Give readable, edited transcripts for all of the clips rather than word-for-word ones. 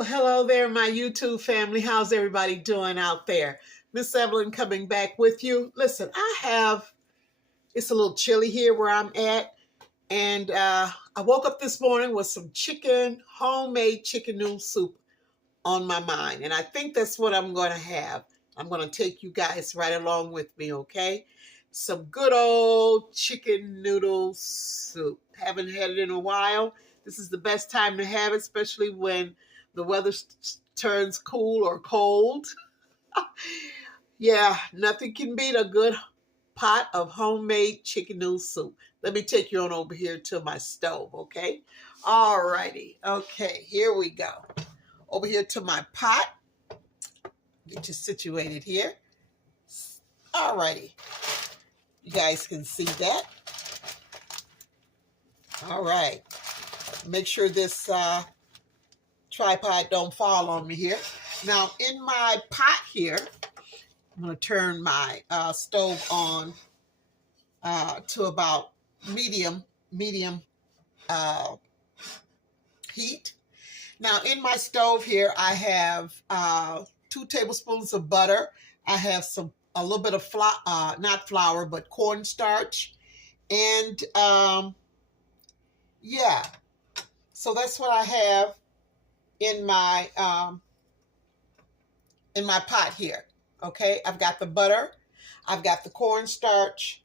Well, hello there, my YouTube family. How's everybody doing out there? Miss Evelyn coming back with you. Listen, it's a little chilly here where I'm at, and I woke up this morning with some homemade chicken noodle soup on my mind, and I think that's what I'm going to have. I'm going to take you guys right along with me, okay? Some good old chicken noodle soup. Haven't had it in a while. This is the best time to have it, especially when the weather turns cool or cold. Yeah, nothing can beat a good pot of homemade chicken noodle soup. Let me take you on over here to my stove, okay? All righty. Okay, here we go. Over here to my pot. Get you situated here. All righty. You guys can see that. All right. Make sure this tripod don't fall on me here. Now, in my pot here, I'm going to turn my stove on to about medium heat. Now, in my stove here, I have 2 tablespoons of butter. I have a little bit of not flour, but cornstarch, and yeah. So that's what I have in my pot here. Okay, I've got the butter, I've got the cornstarch,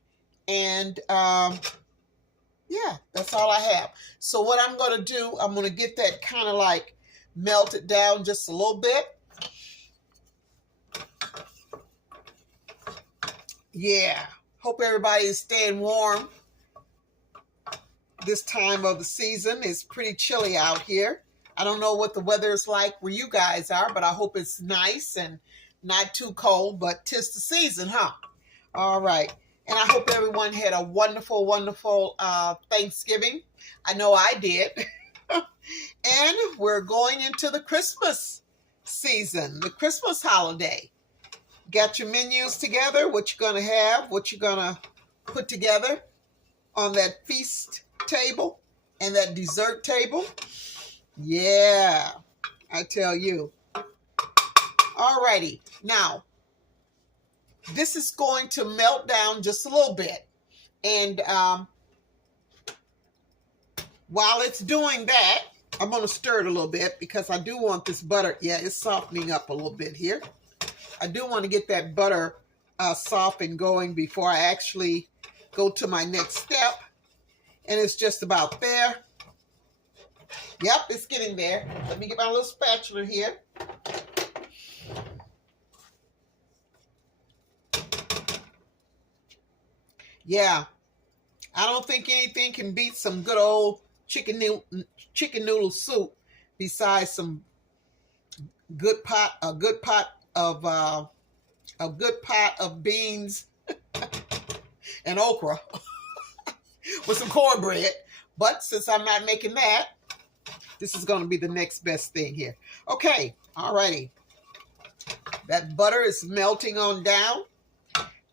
and yeah, that's all I have. So what I'm going to do, I'm going to get that kind of like melted down just a little bit. Yeah, hope everybody is staying warm this time of the season. It's pretty chilly out here. I don't know what the weather is like where you guys are, but I hope it's nice and not too cold, but 'tis the season, huh? All right. And I hope everyone had a wonderful, wonderful Thanksgiving. I know I did. And we're going into the Christmas season, the Christmas holiday. Got your menus together, what you're going to have, what you're going to put together on that feast table and that dessert table. Yeah, I tell you. All righty. Now, this is going to melt down just a little bit. And while it's doing that, I'm going to stir it a little bit because I do want this butter. Yeah, it's softening up a little bit here. I do want to get that butter soft and going before I actually go to my next step. And it's just about there. Yep, it's getting there. Let me get my little spatula here. Yeah, I don't think anything can beat some good old chicken noodle soup besides some a good pot of beans and okra with some cornbread. But since I'm not making that, this is going to be the next best thing here. Okay, all righty. That butter is melting on down.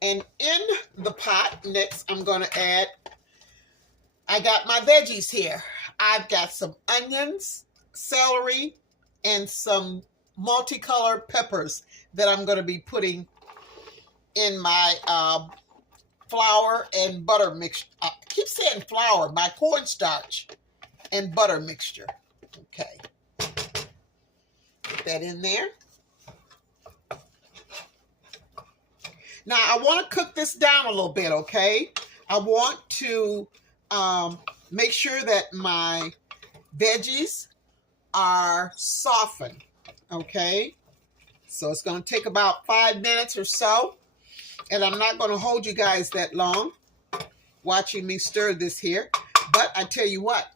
And in the pot, next I'm going to add, I got my veggies here. I've got some onions, celery, and some multicolored peppers that I'm going to be putting in my flour and butter mixture. I keep saying flour, my cornstarch and butter mixture. Okay. Put that in there. Now, I want to cook this down a little bit, okay? I want to make sure that my veggies are softened, okay? So it's going to take about 5 minutes or so. And I'm not going to hold you guys that long watching me stir this here. But I tell you what,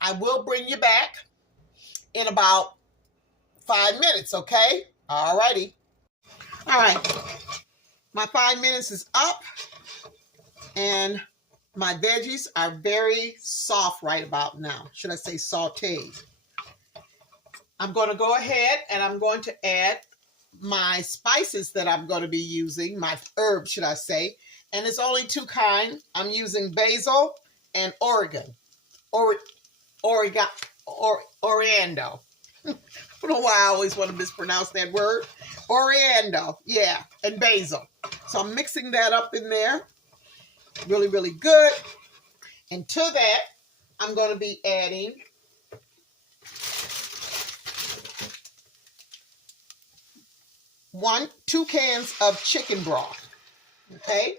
I will bring you back in about 5 minutes, okay? All righty. All right. My 5 minutes is up, and my veggies are very soft right about now. Should I say sauteed? I'm going to go ahead and I'm going to add my spices that I'm going to be using, my herbs, should I say. And it's only 2 kinds. I'm using basil and oregano. I don't know why I always want to mispronounce that word. Coriander, yeah, and basil. So I'm mixing that up in there. Really, really good. And to that, I'm going to be adding 2 cans of chicken broth. Okay?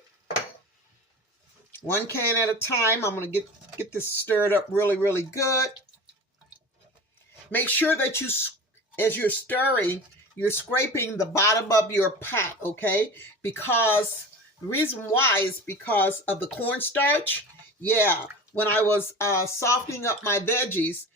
1 can at a time. I'm going to get this stirred up really, really good. Make sure that as you're stirring, you're scraping the bottom of your pot, okay? Because the reason why is because of the cornstarch. Yeah, when I was softening up my veggies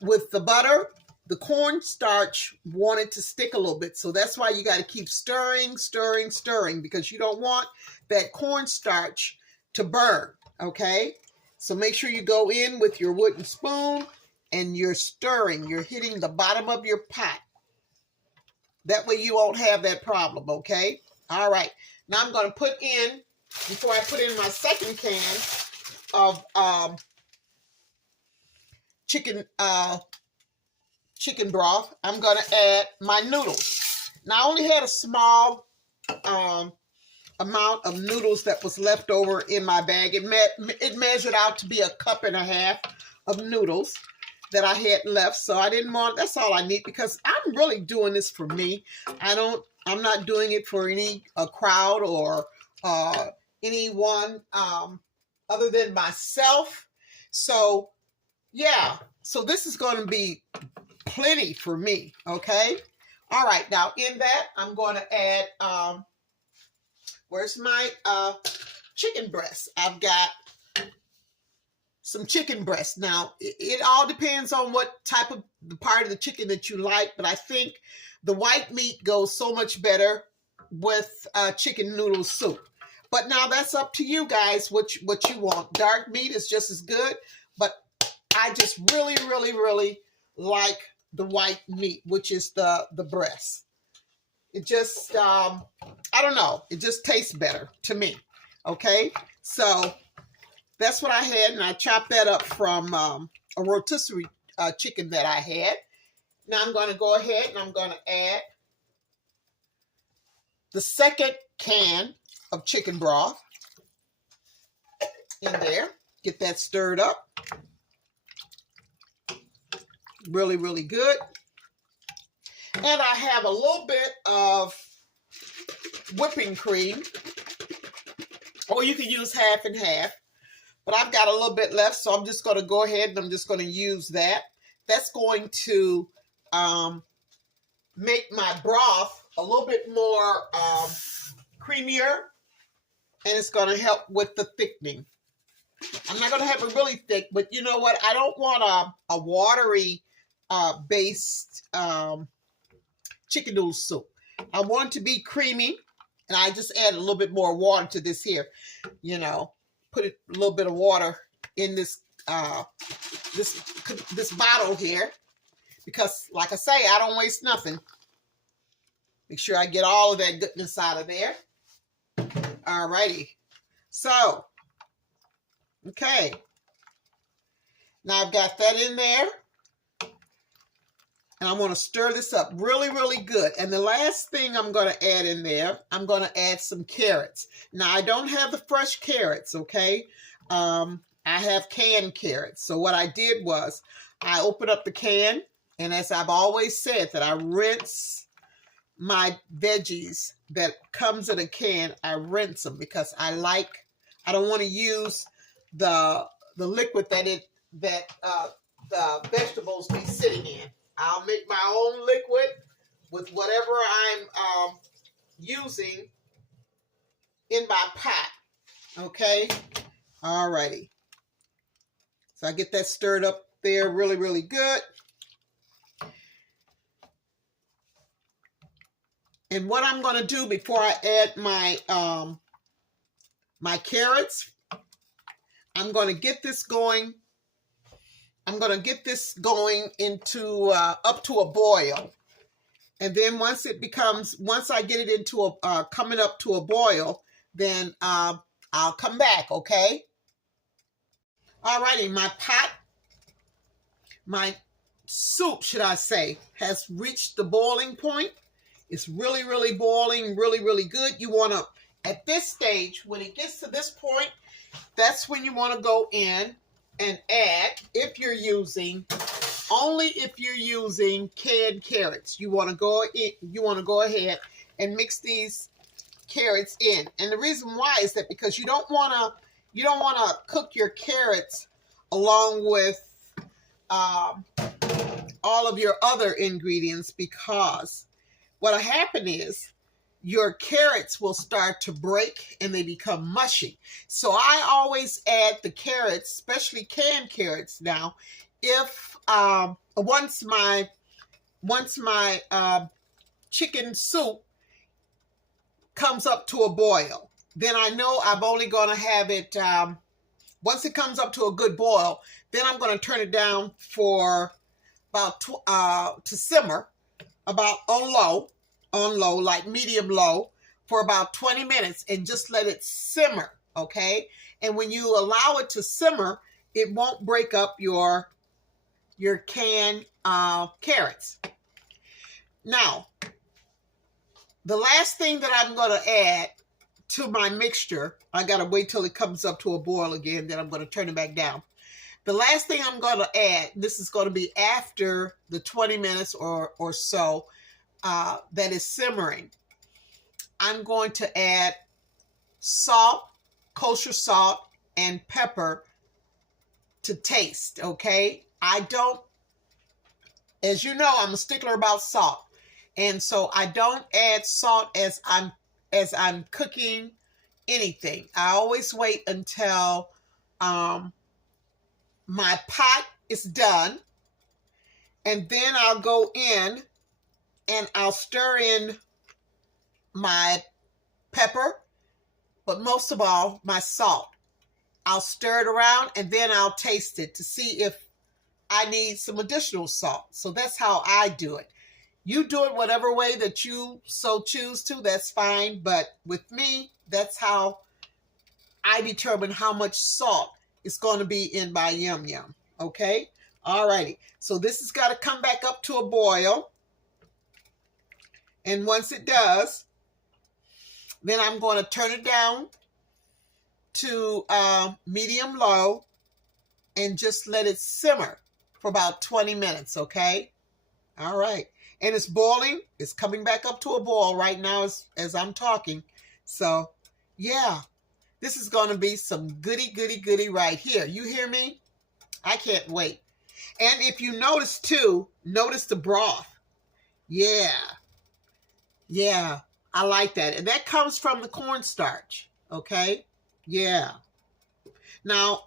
with the butter, the cornstarch wanted to stick a little bit. So that's why you got to keep stirring, stirring, stirring, because you don't want that cornstarch to burn, okay? So make sure you go in with your wooden spoon and you're stirring. You're hitting the bottom of your pot. That way you won't have that problem, okay? All right. Now I'm going to put in, before I put in my second can of chicken broth, I'm going to add my noodles. Now I only had a small amount of noodles that was left over in my bag. It measured out to be 1.5 cups of noodles that I had left. So I didn't want, that's all I need, because I'm really doing this for me. I'm not doing it for a crowd or anyone other than myself. So yeah, so this is going to be plenty for me, okay? All right, now in that, I'm going to add, where's my chicken breast? I've got some chicken breast. Now, it all depends on what type of the part of the chicken that you like, but I think the white meat goes so much better with chicken noodle soup. But now that's up to you guys, what you want. Dark meat is just as good, but I just really, really, really like the white meat, which is the breast. It just, I don't know, it just tastes better to me, okay? So that's what I had, and I chopped that up from a rotisserie chicken that I had. Now I'm going to go ahead and I'm going to add the second can of chicken broth in there. Get that stirred up. Really, really good. And I have a little bit of whipping cream, or you can use half and half. But I've got a little bit left, so I'm just going to go ahead and I'm just going to use that. That's going to make my broth a little bit more creamier, and it's going to help with the thickening. I'm not going to have it really thick, but you know what? I don't want a watery based chicken noodle soup. I want it to be creamy, and I just add a little bit more water to this here, you know. Put a little bit of water in this this bottle here, because like I say, I don't waste nothing. Make sure I get all of that goodness out of there. All righty. So, okay. Now I've got that in there. And I want to stir this up really, really good. And the last thing I'm going to add in there, I'm going to add some carrots. Now, I don't have the fresh carrots, okay? I have canned carrots. So what I did was I opened up the can, and as I've always said, that I rinse my veggies that comes in a can. I rinse them because I don't want to use the liquid that the vegetables be sitting in. I'll make my own liquid with whatever I'm using in my pot. Okay? All righty. So I get that stirred up there really, really good. And what I'm going to do before I add my my carrots, I'm going to get this going. I'm going to get this going into up to a boil. And then once I get it into coming up to a boil, then I'll come back, okay? All righty, my soup, should I say, has reached the boiling point. It's really, really boiling, really, really good. You want to, at this stage, when it gets to this point, that's when you want to go in and add, if you're using, only if you're using canned carrots. You want to go ahead and mix these carrots in. And the reason why is that because you don't want to cook your carrots along with all of your other ingredients, because what'll happen is your carrots will start to break and they become mushy. So I always add the carrots, especially canned carrots now, if once my chicken soup comes up to a boil, then I know I'm only going to have it, once it comes up to a good boil, then I'm going to turn it down for about to simmer about on low, like medium low, for about 20 minutes, and just let it simmer, okay? And when you allow it to simmer, it won't break up your canned carrots. Now, the last thing that I'm going to add to my mixture, I got to wait till it comes up to a boil again, then I'm going to turn it back down. The last thing I'm going to add, this is going to be after the 20 minutes or so that is simmering. I'm going to add salt, kosher salt, and pepper to taste, okay? I don't, as you know, I'm a stickler about salt. And so I don't add salt as I'm cooking anything. I always wait until my pot is done, and then I'll go in and I'll stir in my pepper, but most of all, my salt. I'll stir it around and then I'll taste it to see if I need some additional salt. So that's how I do it. You do it whatever way that you so choose to, that's fine. But with me, that's how I determine how much salt is going to be in my yum yum. Okay? All righty. So this has got to come back up to a boil. And once it does, then I'm going to turn it down to medium low and just let it simmer for about 20 minutes, okay? All right. And it's boiling. It's coming back up to a boil right now as I'm talking. So, yeah, this is going to be some goody, goody, goody right here. You hear me? I can't wait. And if you notice, too, notice the broth. Yeah. Yeah, I like that. And that comes from the cornstarch, okay? Yeah. Now,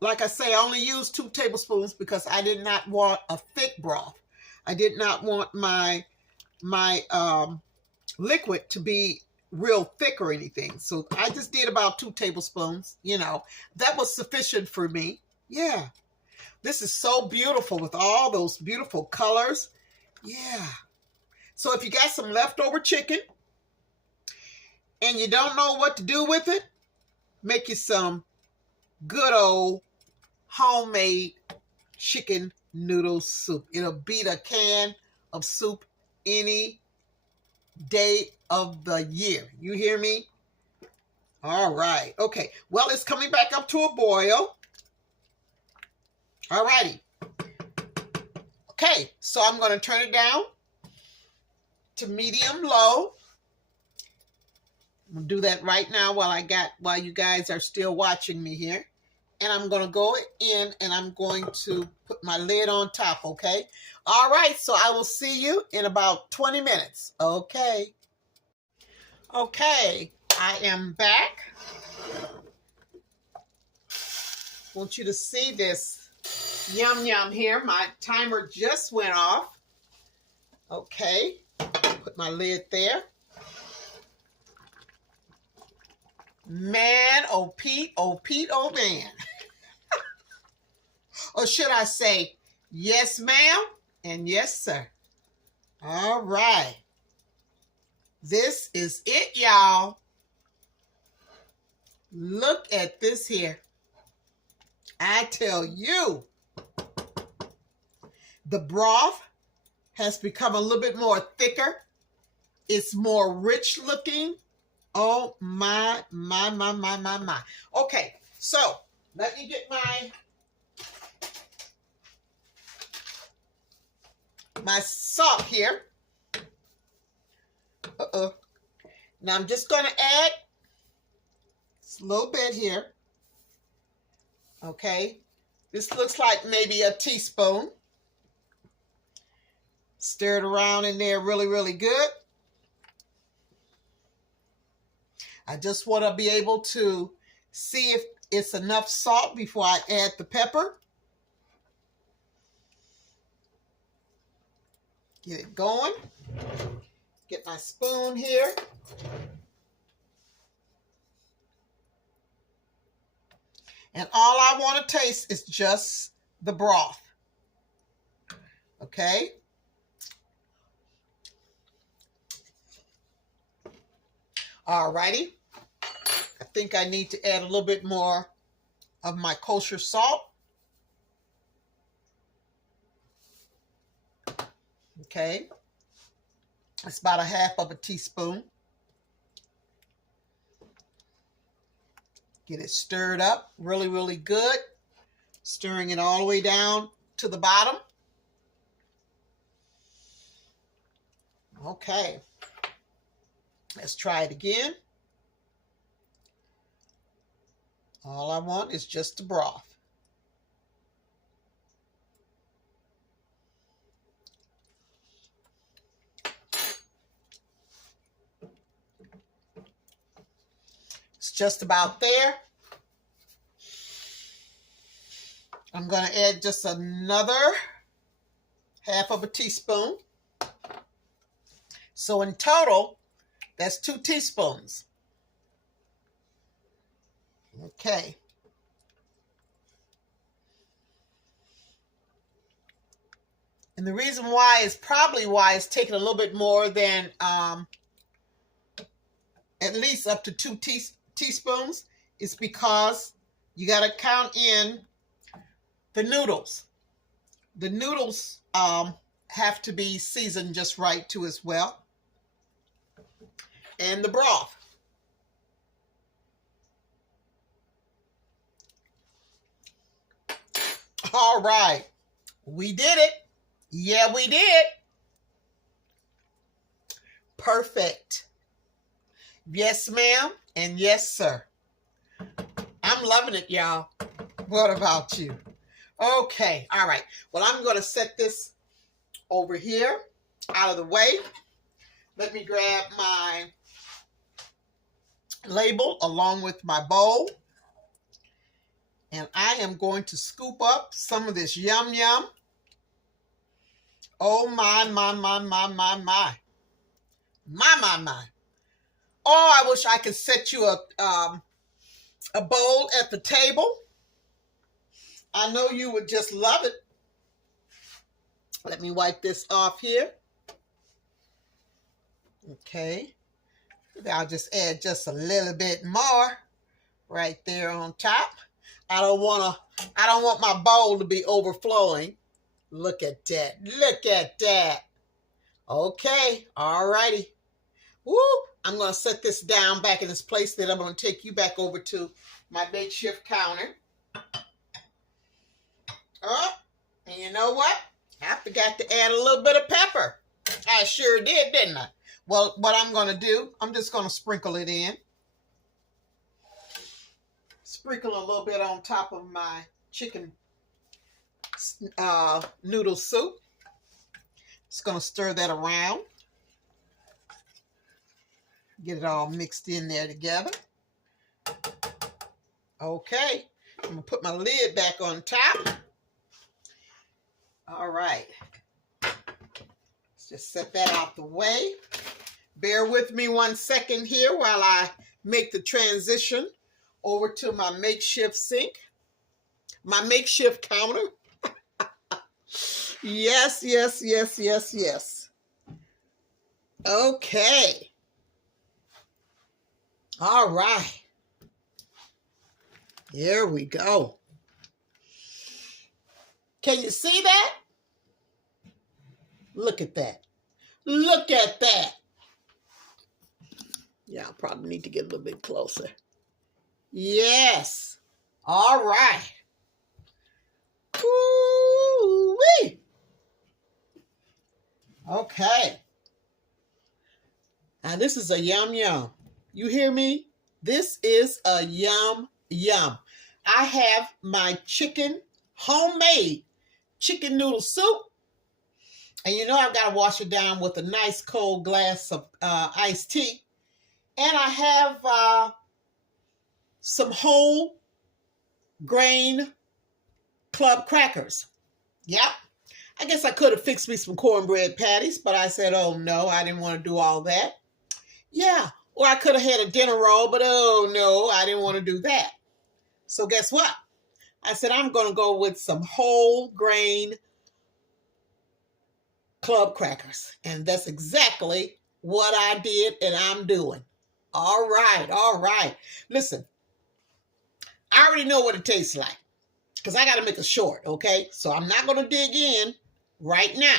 like I say, I only used 2 tablespoons because I did not want a thick broth. I did not want my liquid to be real thick or anything. So I just did about 2 tablespoons. You know, that was sufficient for me. Yeah. This is so beautiful with all those beautiful colors. Yeah. So if you got some leftover chicken and you don't know what to do with it, make you some good old homemade chicken noodle soup. It'll beat a can of soup any day of the year. You hear me? All right. Okay. Well, it's coming back up to a boil. All righty. Okay. So I'm going to turn it down to medium low. I'm going to do that right now while you guys are still watching me here. And I'm going to go in and I'm going to put my lid on top, okay? All right, so I will see you in about 20 minutes, okay? Okay, I am back. I want you to see this yum yum here. My timer just went off. Okay, put my lid there. Man, oh Pete, oh man. Or should I say, yes, ma'am, and yes, sir. All right. This is it, y'all. Look at this here. I tell you, The broth has become a little bit more thicker. It's more rich looking. Oh my. Okay, so let me get my salt here. Now I'm just going to add a little bit here. Okay, this looks like maybe a teaspoon. Stir it around in there really, really good. I just want to be able to see if it's enough salt before I add the pepper. Get it going. Get my spoon here. And all I want to taste is just the broth. Okay? Alrighty. I think I need to add a little bit more of my kosher salt. Okay. It's about a half of a teaspoon. Get it stirred up really, really good. Stirring it all the way down to the bottom. Okay. Let's try it again. All I want is just the broth. It's just about there. I'm going to add just another half of a teaspoon. So in total, that's 2 teaspoons. Okay. And the reason why is probably why it's taking a little bit more than at least up to 2 teaspoons is because you got to count in the noodles. The noodles have to be seasoned just right too as well. And the broth. All right. We did it. Yeah, we did. Perfect. Yes, ma'am. And yes, sir. I'm loving it, y'all. What about you? Okay. All right. Well, I'm going to set this over here out of the way. Let me grab my label along with my bowl. And I am going to scoop up some of this yum yum. Oh, my. My. Oh, I wish I could set you a bowl at the table. I know you would just love it. Let me wipe this off here. Okay. I'll just add just a little bit more right there on top. I don't want my bowl to be overflowing. Look at that. Look at that. Okay. All righty. Woo. I'm going to set this down back in its place. Then I'm going to take you back over to my makeshift counter. Oh, and you know what? I forgot to add a little bit of pepper. I sure did, didn't I? Well, what I'm going to do, I'm just going to sprinkle it in. Sprinkle a little bit on top of my chicken noodle soup. Just going to stir that around. Get it all mixed in there together. Okay. I'm going to put my lid back on top. All right. Let's just set that out the way. Bear with me 1 second here while I make the transition over to my makeshift sink. My makeshift counter. Yes. Okay. All right. Here we go. Can you see that? Look at that. Look at that. Yeah, I probably need to get a little bit closer. Yes. All right. Woo-wee. Okay. Now this is a yum yum. You hear me? This is a yum yum. I have my homemade chicken noodle soup. And you know I've got to wash it down with a nice cold glass of iced tea. And I have some whole grain club crackers. Yep. I guess I could have fixed me some cornbread patties, but I said, oh no, I didn't want to do all that. Yeah. Or I could have had a dinner roll, but oh no, I didn't want to do that. So guess what? I said, I'm going to go with some whole grain club crackers. And that's exactly what I did and I'm doing. All right. All right. Listen, I already know what it tastes like because I got to make a short. Okay. So I'm not going to dig in right now.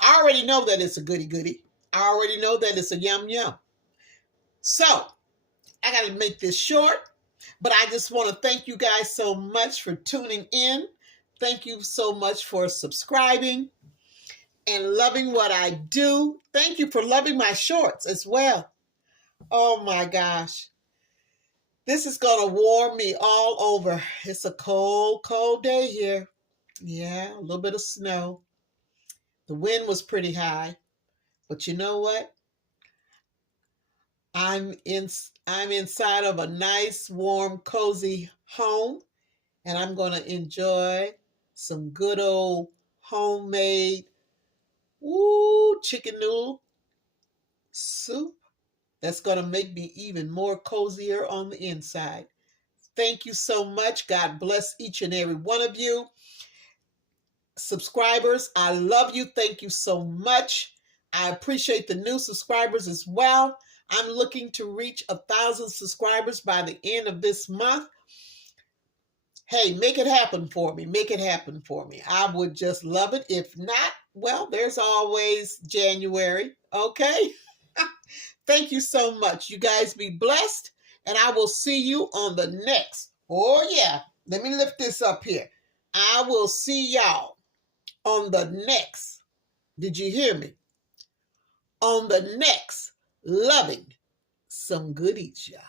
I already know that it's a goody goody. I already know that it's a yum yum. So I got to make this short, but I just want to thank you guys so much for tuning in. Thank you so much for subscribing and loving what I do. Thank you for loving my shorts as well. Oh my gosh. This is going to warm me all over. It's a cold, cold day here. Yeah, a little bit of snow. The wind was pretty high. But you know what? I'm inside of a nice, warm, cozy home, and I'm going to enjoy some good old homemade chicken noodle soup that's going to make me even more cozier on the inside. Thank you so much. God bless each and every one of you. Subscribers, I love you. Thank you so much. I appreciate the new subscribers as well. I'm looking to reach 1,000 subscribers by the end of this month. Hey, make it happen for me. Make it happen for me. I would just love it. If not, well, there's always January. Okay? Thank you so much. You guys be blessed, and I will see you on the next. Oh, yeah. Let me lift this up here. I will see y'all on the next. Did you hear me? On the next Loving Some Goodies, y'all.